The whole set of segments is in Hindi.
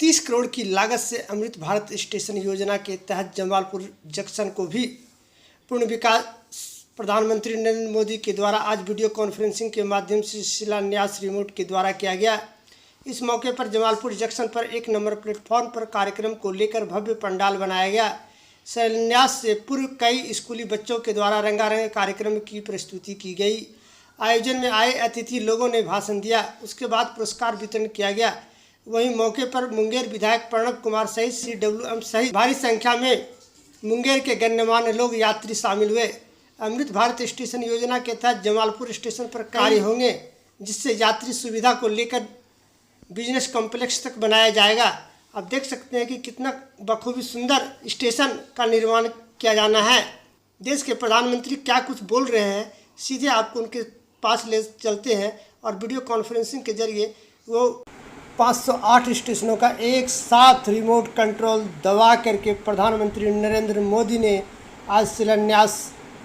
30 करोड़ की लागत से अमृत भारत स्टेशन योजना के तहत जमालपुर जंक्शन को भी पूर्ण विकास प्रधानमंत्री नरेंद्र मोदी के द्वारा आज वीडियो कॉन्फ्रेंसिंग के माध्यम से शिलान्यास रिमोट के द्वारा किया गया। इस मौके पर जमालपुर जंक्शन पर 1 नंबर प्लेटफॉर्म पर कार्यक्रम को लेकर भव्य पंडाल बनाया गया। शिलान्यास से पूर्व कई स्कूली बच्चों के द्वारा रंगारंग कार्यक्रम की प्रस्तुति की गई। आयोजन में आए अतिथि लोगों ने भाषण दिया। उसके बाद पुरस्कार वितरण किया गया। वहीं मौके पर मुंगेर विधायक प्रणब कुमार सहित CWM सहित भारी संख्या में मुंगेर के गण्यमान्य लोग यात्री शामिल हुए। अमृत भारत स्टेशन योजना के तहत जमालपुर स्टेशन पर कार्य होंगे, जिससे यात्री सुविधा को लेकर बिजनेस कॉम्प्लेक्स तक बनाया जाएगा। आप देख सकते हैं कि कितना बखूबी सुंदर स्टेशन का निर्माण किया जाना है। देश के प्रधानमंत्री क्या कुछ बोल रहे हैं, सीधे आपको उनके पास ले चलते हैं और वीडियो कॉन्फ्रेंसिंग के जरिए वो 508 स्टेशनों का एक साथ रिमोट कंट्रोल दबा करके प्रधानमंत्री नरेंद्र मोदी ने आज शिलान्यास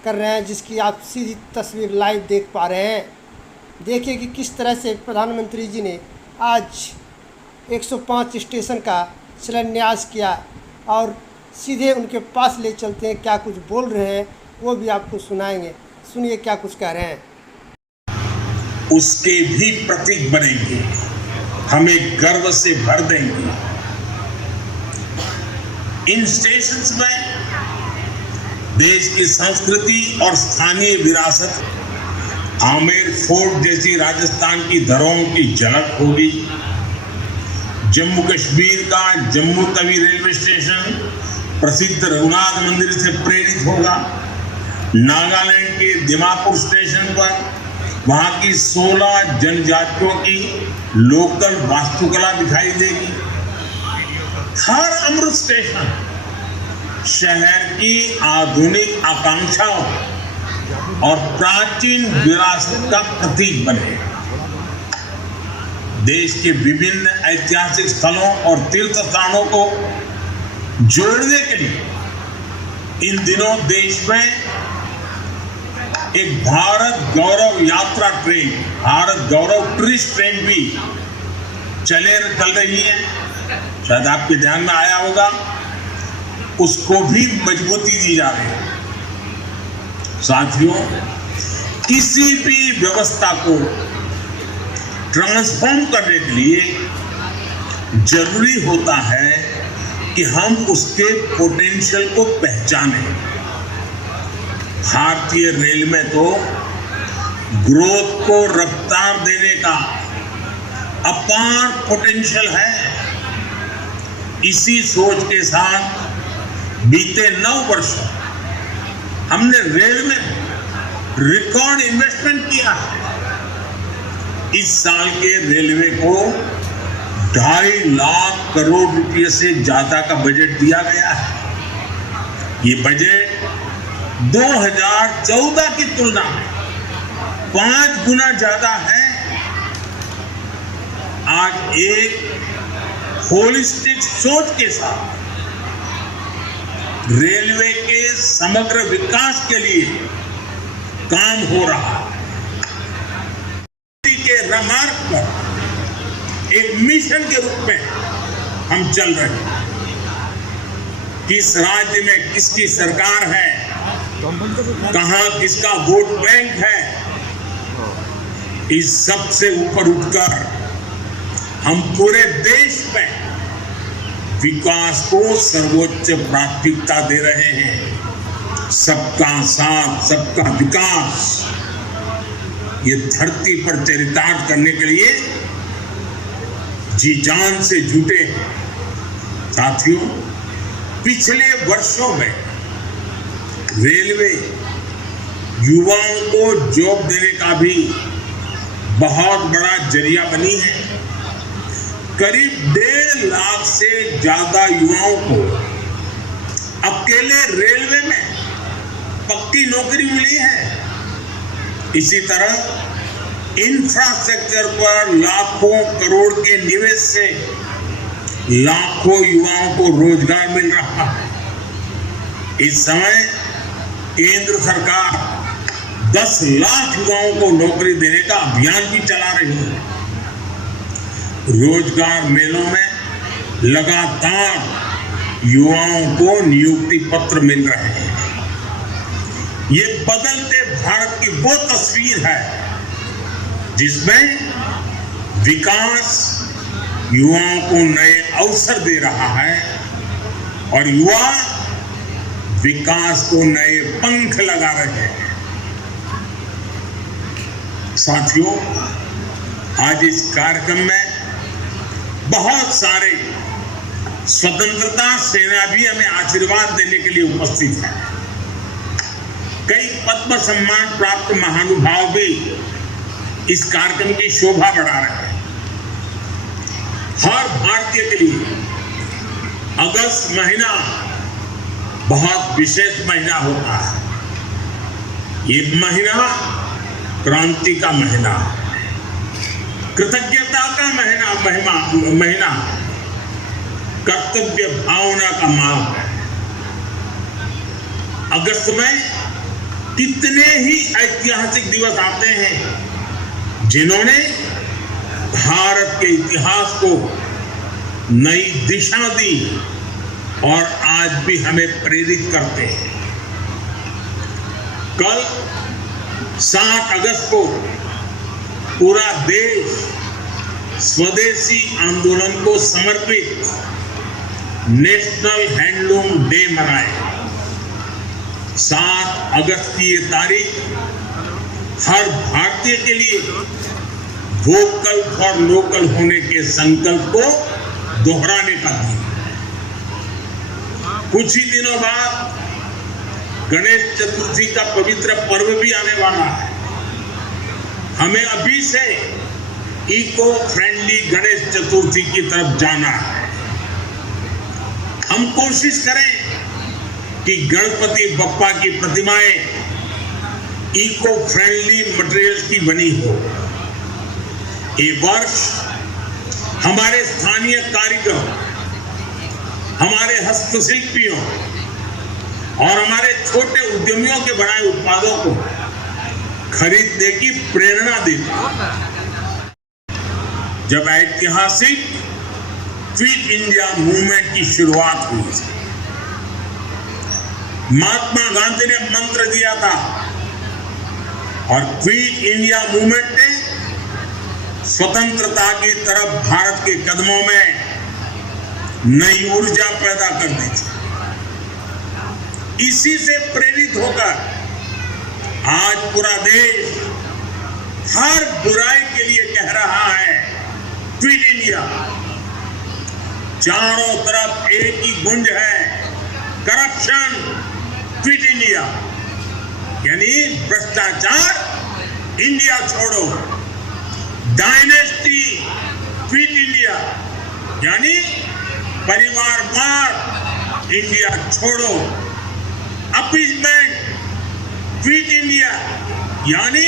कर रहे हैं, जिसकी आप सीधी तस्वीर लाइव देख पा रहे हैं। देखिए कि किस तरह से प्रधानमंत्री जी ने आज 105 स्टेशन का शिलान्यास किया और सीधे उनके पास ले चलते हैं। क्या कुछ बोल रहे हैं वो भी आपको सुनाएंगे। सुनिए क्या कुछ कह रहे हैं। उसके भी प्रतीक बनेंगे, हमें गर्व से भर देंगे। इन स्टेशंस में देश की संस्कृति और स्थानीय विरासत, आमेर फोर्ट जैसी राजस्थान की धरोहरों की झलक होगी। जम्मू कश्मीर का जम्मू तवी रेलवे स्टेशन प्रसिद्ध रघुनाथ मंदिर से प्रेरित होगा। नागालैंड के दिमापुर स्टेशन पर वहां की 16 जनजातियों की लोकल वास्तुकला दिखाई देगी। हर अमृत स्टेशन शहर की आधुनिक आकांक्षाओं और प्राचीन विरासत का प्रतीक बने। देश के विभिन्न ऐतिहासिक स्थलों और तीर्थ स्थानों को जोड़ने के लिए इन दिनों देश में एक भारत गौरव यात्रा ट्रेन, भारत गौरव टूरिस्ट ट्रेन भी चल रही है। शायद आपके ध्यान में आया होगा, उसको भी मजबूती दी जा रही है। साथियों, किसी भी व्यवस्था को ट्रांसफॉर्म करने के लिए जरूरी होता है कि हम उसके पोटेंशियल को पहचानें। भारतीय रेल में तो ग्रोथ को रफ्तार देने का अपार पोटेंशियल है। इसी सोच के साथ बीते 9 वर्षों हमने रेल में रिकॉर्ड इन्वेस्टमेंट किया है। इस साल के रेलवे को 2.5 लाख करोड़ रुपए से ज्यादा का बजट दिया गया है। ये बजट 2014 की तुलना में 5 गुना ज्यादा है। आज एक होलिस्टिक सोच के साथ रेलवे के समग्र विकास के लिए काम हो रहा है। के मार्ग पर एक मिशन के रूप में हम चल रहे हैं। किस राज्य में किसकी सरकार है, कहां किसका वोट बैंक है, इस सब से ऊपर उठकर हम पूरे देश में विकास को सर्वोच्च प्राथमिकता दे रहे हैं। सबका साथ, सबका विकास, ये धरती पर चरितार्थ करने के लिए जी जान से जुटे हैं। साथियों, पिछले वर्षों में रेलवे युवाओं को जॉब देने का भी बहुत बड़ा जरिया बनी है। करीब 1.5 लाख से ज्यादा युवाओं को अकेले रेलवे में पक्की नौकरी मिली है। इसी तरह इंफ्रास्ट्रक्चर पर लाखों करोड़ के निवेश से लाखों युवाओं को रोजगार मिल रहा है। इस समय केंद्र सरकार 10 लाख युवाओं को नौकरी देने का अभियान भी चला रही है। रोजगार मेलों में लगातार युवाओं को नियुक्ति पत्र मिल रहे हैं। ये बदलते भारत की वो तस्वीर है जिसमें विकास युवाओं को नए अवसर दे रहा है और युवा विकास को नए पंख लगा रहे हैं। साथियों, आज इस कार्यक्रम में बहुत सारे स्वतंत्रता सेनानी हमें आशीर्वाद देने के लिए उपस्थित हैं। कई पद्म सम्मान प्राप्त महानुभाव भी इस कार्यक्रम की शोभा बढ़ा रहे हैं। हर भारतीय के लिए अगस्त महीना बहुत विशेष महीना होता है। ये महीना क्रांति का महीना, कृतज्ञता का महीना, कर्तव्य भावना का माह है। अगस्त में कितने ही ऐतिहासिक दिवस आते हैं जिन्होंने भारत के इतिहास को नई दिशा दी और आज भी हमें प्रेरित करते हैं। कल 7 अगस्त को पूरा देश स्वदेशी आंदोलन को समर्पित नेशनल हैंडलूम डे मनाएगा। 7 अगस्त की ये तारीख हर भारतीय के लिए वोकल फॉर लोकल होने के संकल्प को दोहराने का दिन है। कुछ ही दिनों बाद गणेश चतुर्थी का पवित्र पर्व भी आने वाला है। हमें अभी से इको फ्रेंडली गणेश चतुर्थी की तरफ जाना है। हम कोशिश करें कि गणपति बप्पा की प्रतिमाएं इको फ्रेंडली मटेरियल की बनी हो। ये वर्ष हमारे स्थानीय कारीगर, हमारे हस्तशिल्पियों और हमारे छोटे उद्यमियों के बनाए उत्पादों को खरीदने की प्रेरणा देता है। जब ऐतिहासिक क्विट इंडिया मूवमेंट की शुरुआत हुई थी, महात्मा गांधी ने मंत्र दिया था और क्विट इंडिया मूवमेंट ने स्वतंत्रता की तरफ भारत के कदमों में नई ऊर्जा पैदा कर दी थी। इसी से प्रेरित होकर आज पूरा देश हर बुराई के लिए कह रहा है क्विट इंडिया। चारों तरफ एक ही गुंज है, करप्शन क्विट इंडिया, यानी भ्रष्टाचार इंडिया छोड़ो। डायनेस्टी क्विट इंडिया, यानी परिवारवाद इंडिया छोड़ो। अपीजमेंट क्विट इंडिया, यानी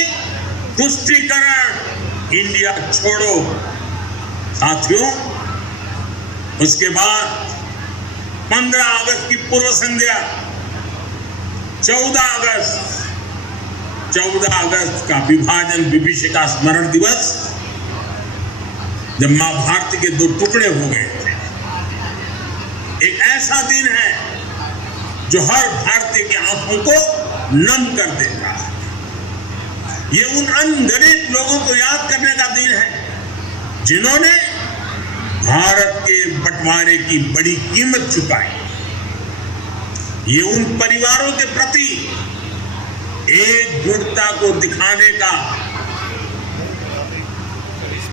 तुष्टीकरण इंडिया छोड़ो। साथियों, उसके बाद 15 अगस्त की पूर्व संध्या, 14 अगस्त का विभाजन विभीषिका स्मरण दिवस, जब मां भारती के 2 टुकड़े हो गए थे। एक ऐसा दिन है जो हर भारतीय की आंखों को नम कर देगा। ये उन अनगिनत लोगों को याद करने का दिन है जिन्होंने भारत के बंटवारे की बड़ी कीमत चुकाई। ये उन परिवारों के प्रति एकजुटता को दिखाने का